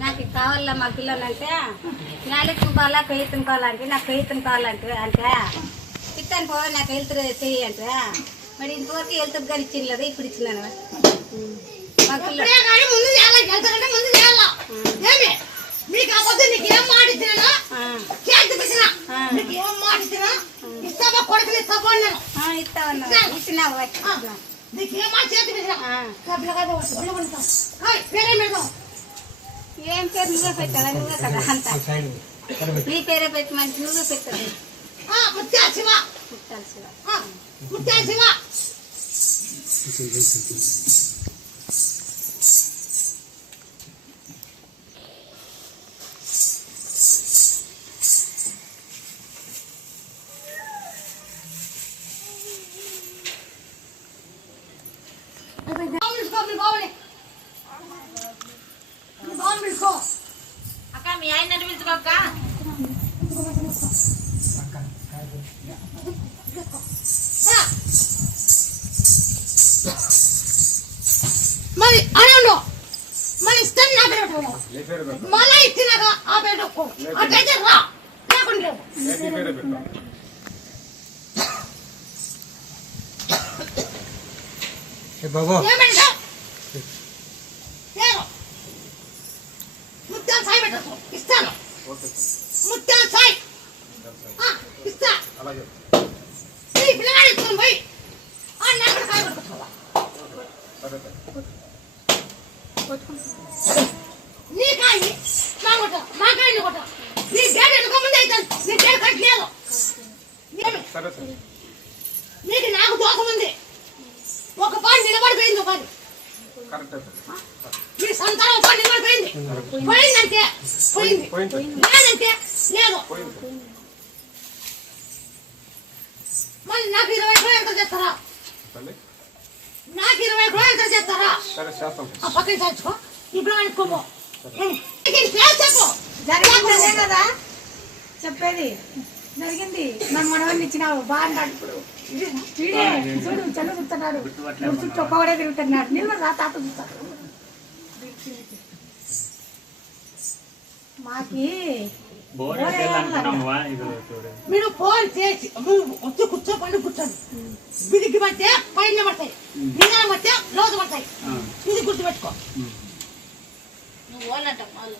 నాకు కావాలా మా పిల్లలంటే నెలకు కావాలా కయ్యతను కావాలంటే నాకు కయ్యతను కావాలంటే అంటే ఇస్తాను పో నాకు వెళ్తు చెయ్యి అంటే మరి ఇంతవరకు వెళ్తుంది కానీ ఇచ్చింది ఇప్పుడు ఇచ్చినాను మా పిల్లలు ఇస్తున్నావు ఏం పేరు నువ్వే పెట్టాలా నువ్వే కదా అంత నీ పేరే పెట్టమంటే నువ్వే పెట్టాలి ముత్యాల శివ అక్క మీ ఆయన పిలుచుకోక్క మరి అనంలో మరి ఇస్తాను నా పేరు మళ్ళీ ఇచ్చినాక ఆ పేరు అట్లయితే రా లేకుండా ఏమంటా ముత్యాల సాయి పెట్టు ఇస్తాను ముత్యాల సాయి ఇస్తా ఈ పిల్లగాడు ఇస్తాను పోయి నాకు కాయ పట్టుకోవాలా నీ కాయ మా కాయని కొట్ట నీ గేడు ఎందుకో ముందే అవుతాను నీ గేడు కట్టలేదు నీకు నాకు దోషం ఉంది ఒక పాడు నిలబడిపోయింది ఒక పాడు మీ సంతానం పాడు నిలబడిపోయింది పోయిందంటే పోయింది లేదంటే లేదు మళ్ళీ నాకు 20 రూపాయలు ఎంత చేస్తారా నాకు 20 రూపాయలు ఎంత చేస్తారా ఆ పక్కన తెచ్చుకో ఇప్పుడు అనుకోమో చెప్పు జరిగిందే కదా చెప్పేది జరిగింది మన మనవన్ని ఇచ్చినావు బాగున్నాడు ఇప్పుడు చూడు చల్ల చూస్తున్నాడు చుట్టూ ఒక్కడే తిరుగుతున్నాడు నిన్న రా తాత చూస్తాడు మాకి మీరు ఫోన్ చేసి వచ్చి కూర్చోపండి కూర్చోండి బిడికి పడితే పైన పడతాయి నిన్న పడితే లోతు పడతాయి ఇది గుర్తుపెట్టుకో నువ్వు ఓనట వాళ్ళు